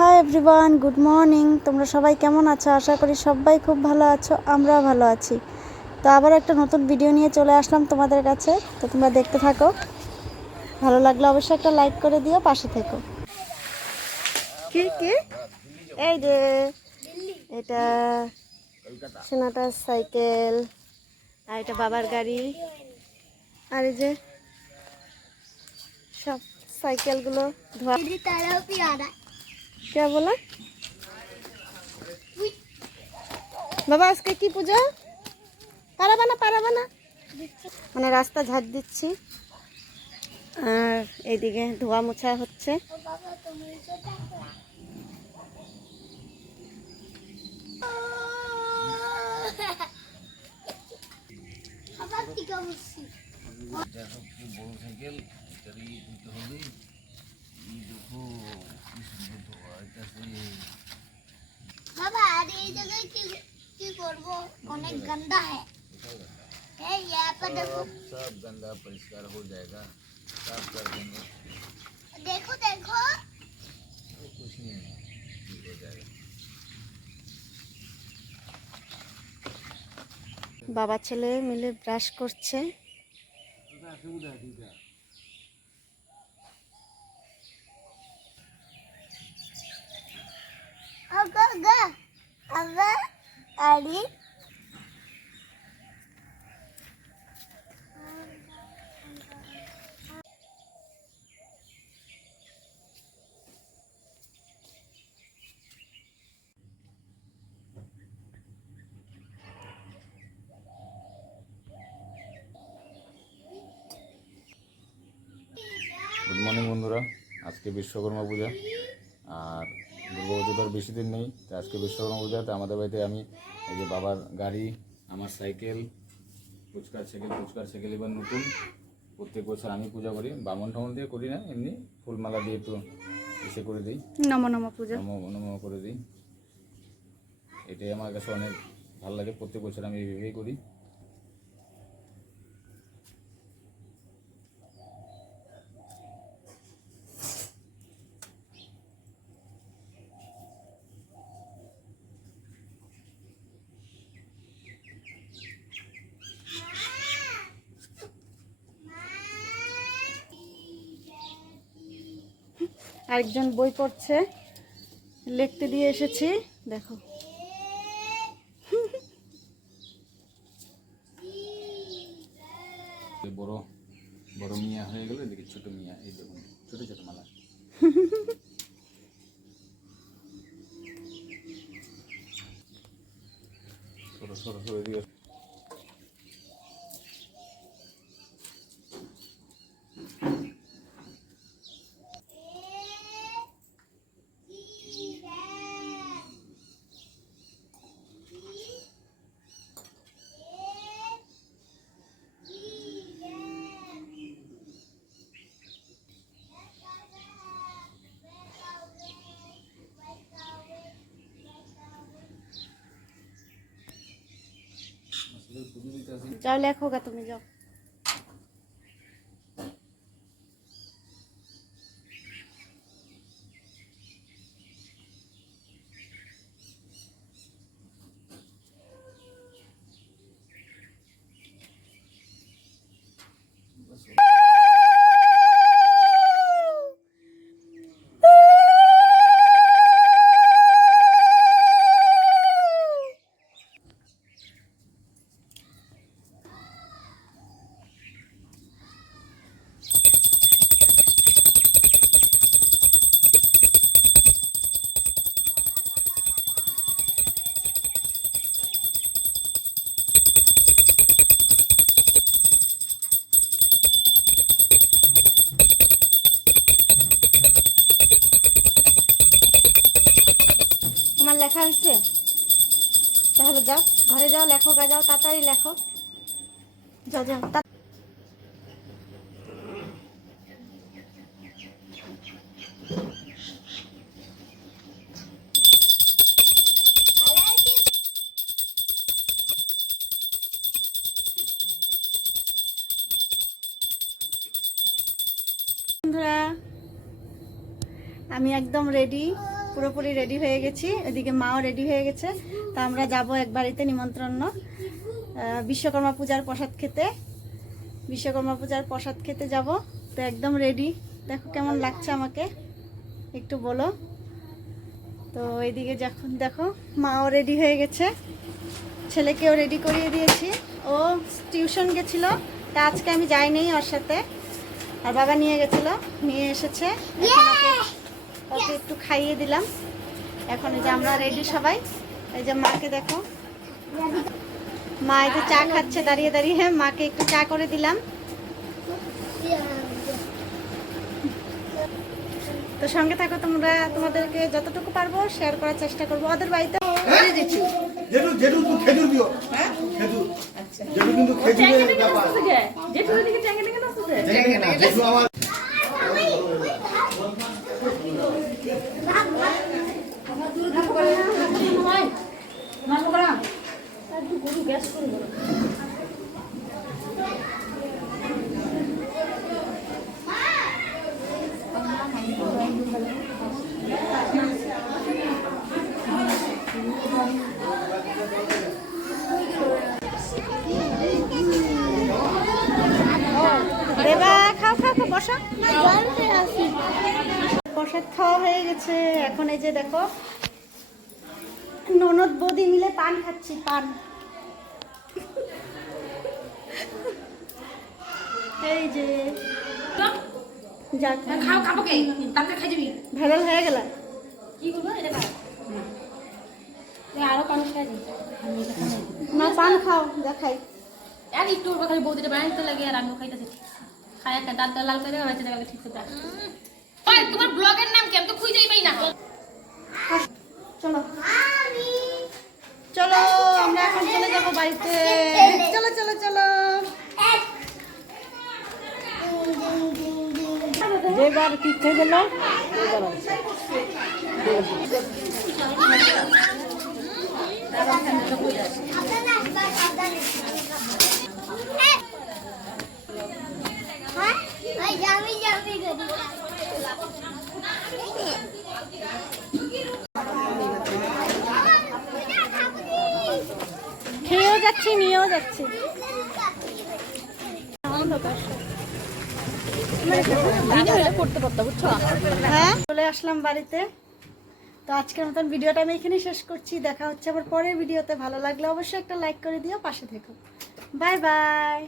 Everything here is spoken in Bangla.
Hi everyone, good morning. তোমরা সবাই কেমন আছো? আশা করি সবাই খুব ভালো আছো, আমরাও ভালো আছি। তো আবার একটা নতুন ভিডিও নিয়ে চলে আসলাম তোমাদের কাছে। তো তোমরা দেখতে থাকো, ভালো লাগলে অবশ্যই একটা লাইক করে দিও, পাশে থেকো। কি কি এই যে এটা সোনাটার সাইকেল, আর এটা বাবার গাড়ি, আর এই যে সব সাইকেলগুলো ধোয়া। কে বলে বাবা আজকে কি পূজা? পারাবা না মানে রাস্তা ঝাড় দিচ্ছি, আর এইদিকে ধোয়া মোছা হচ্ছে। बाबा अरे ये जगह की करबो अनेक गंदा है यहाँ पर देखो सब गंदा परिष्कार हो जाएगा, साफ कर देंगे। देखो देखो कुछ नहीं है, ठीक हो जाएगा। বাবা ছেলে মিলে ব্রাশ করছে। अगा अगा अरे গুড মর্নিং বন্ধুরা, আজকে বিশ্বকর্মা পূজা আর দুর্গা পুজো তো আর বেশি দিন নেই। তো আজকে বিশ্বকর্মা পূজাতে আমাদের বাড়িতে আমি এই যে বাবার গাড়ি, আমার সাইকেল, ফুচকার সাইকেল এবার নতুন। প্রত্যেক বছর আমি পূজা করি, বামন ঠামন দিয়ে করি না, এমনি ফুলমালা দিয়ে একটু এসে করে দিই, নম নম পূজা নম করে দিই। এটাই আমার কাছে অনেক ভালো লাগে, প্রত্যেক বছর আমি এইভাবেই করি। আরেকজন বই পড়ছে, লিখতে দিয়ে এসেছি, দেখো। বড় বড় মিয়া হয়ে গেলে দেখি ছোট মিয়া, এই দেখুন ছোট ছোট মালা। সরো সরো সরো এদিকে। যাও লেখো গা, তুমি যাও। তোমার লেখা হয়েছে? তাহলে যাও ঘরে যাও, লেখো গা, যাও তাড়াতাড়ি লেখো, যাও যাও। বন্ধুরা আমি একদম রেডি, পুরোপুরি রেডি হয়ে গেছি, ওইদিকে মাও রেডি হয়ে গেছে। তা আমরা যাব এক বাড়িতে নিমন্ত্রণ, বিশ্বকর্মা পূজার প্রসাদ খেতে। বিশ্বকর্মা পূজার প্রসাদ খেতে যাব। তো একদম রেডি, দেখো কেমন লাগছে আমাকে একটু বলো। তো এইদিকে যখন দেখো মাও রেডি হয়ে গেছে, ছেলেকেও রেডি করিয়ে দিয়েছি। ও টিউশন গেছিল, তা আজকে আমি যাইনি ওর সাথে, আর বাবা নিয়ে গেছিল, নিয়ে এসেছে। এখন ওকে একটু খাইয়ে দিলাম। এখন এই যে আমরা রেডি সবাই। এই যে মাকে দেখো, মা এই যে চা খাচ্ছে দাঁড়িয়ে দাঁড়িয়ে, মাকে একটু চা করে দিলাম। তো সঙ্গে থাকো তোমরা, তোমাদেরকে যতটুকু পারবো শেয়ার করার চেষ্টা করবো। ওদের বাড়িতে জেঠু জেঠু তো খেজুর দিও হ্যাঁ খেজুর আচ্ছা জেঠু কিন্তু খেজুরের ব্যাপার জেঠু এদিকে ট্যাঙ্গে ট্যাঙ্গে নাচছে জেঠু আমার দেবা খাও খাও খাও, বসো। প্রসাদ খাওয়া হয়ে গেছে। এখন এই যে দেখো ননদ বৌদি মিলে পান খাচ্ছি, পান। এই যে যা খাও খাবো কে তাতে খাই যাবি ভাইরাল হয়ে গেল। কি করবো এটা খা আরো পানি খাই দিই না পান খাও, দেখাই। আর একটু ওর খালি বৌদিটা বানাইতে লাগে আর আমিও খাইতেছি খাই একটা দাঁত লাল করে হয়েছে দেখাবে ঠিক করে ওই তোমার ব্লগের নাম কি আমি তো খুঁজেই পাই না চলো চলো, আমরা এখন চলে যাব বাড়িতে। চলো চলো চলো। যেবার পিঠে গেল খেয়েও যাচ্ছি, নিয়েও যাচ্ছি। হ্যাঁ, চলে আসলাম বাড়িতে। তো আজকের মতন ভিডিওটা আমি এখানে শেষ করছি। দেখা হচ্ছে আবার পরের ভিডিওতে। ভালো লাগলে অবশ্যই একটা লাইক করে দিও, পাশে থেকো। Bye bye.